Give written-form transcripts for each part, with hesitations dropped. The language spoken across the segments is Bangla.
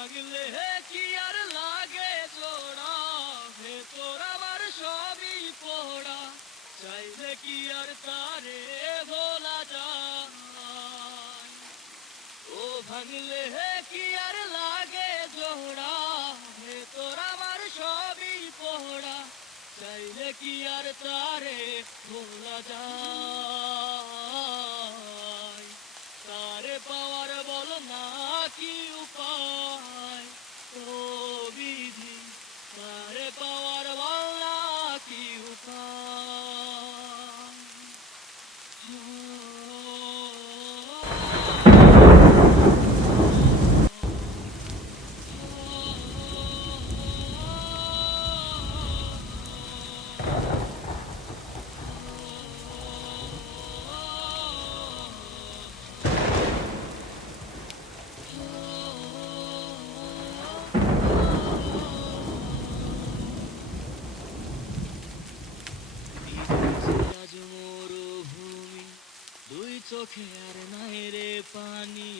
ভাঙলে কি আর লাগে জোড়া, ভেতর আমার সবই পোড়া, চাইলে কি আর তারে ভোলা যায়। ও ভাঙলে কি আর লাগে জোড়া, ভেতর আমার সবই পোড়া, চাইলে কি আর তারে ভোলা যায়। তারে পাওয়ার বল না কি উপায়, ও বিধি তারে পাওয়ার বল না কি উপায়। আজ মরুভূমি, দুই চোখে আর নাই রে পানি,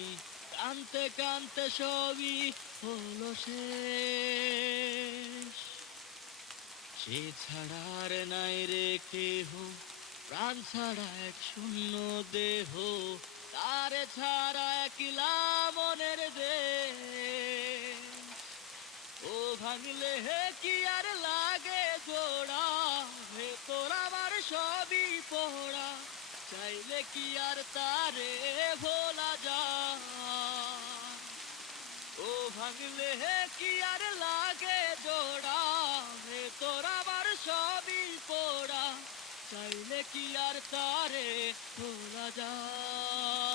কানতে কানতে সবই হলো শেষ। সে ছাড়া আর নাই রে কেহ, প্রাণ ছাড়া এক শূন্য দেহ, তারে ছাড়া একলা মনের দেশ। ও ভাঙলে কি আর লাগে জোড়া, ভেতর আমার সবই পোড়া, চাইলে কি আর তারে ভোলা যায়। ও ভাঙলে কি আর লাগে জোড়া, ভেতর আমার সবই পোড়া, চাইলে কি আর তারে ভোলা যায়।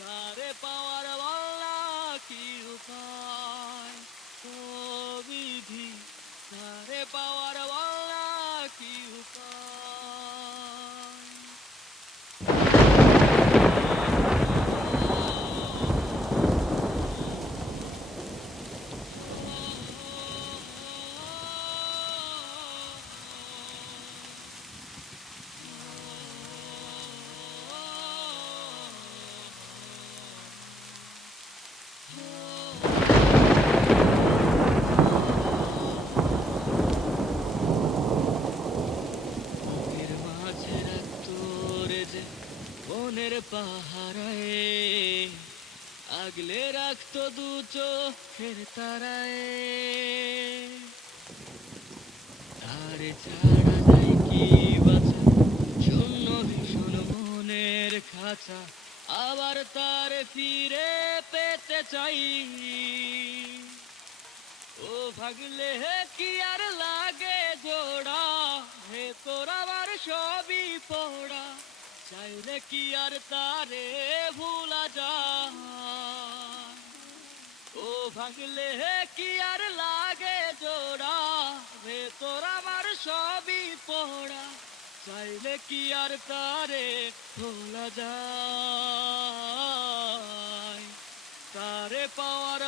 তারে পাওয়ার বলা কি উপায়, ও বিধি তারে পাওয়ার বলা কি উপায়। মনের মাঝে রাখতো রে যে বনের পাহারায়, আগলে রাখতো দু চোখের তারায়, তারে ছাড়া যায় কি বাঁচা, শূন্য ভীষণ মনের খাঁচা, আবার তারে ফিরে পেতে চাই। ও ভাগলে কি আর লাগে জোড়া, ভেতর আমার সবই পোড়া, চাইলে কি আর তারে ভুলা যায়। ও ভাগলে কি আর লাগে জোড়া, ভেতর আমার সবই পোড়া, চাইলে কি আর তারে ভোলা যায়। তারে পাওয়ার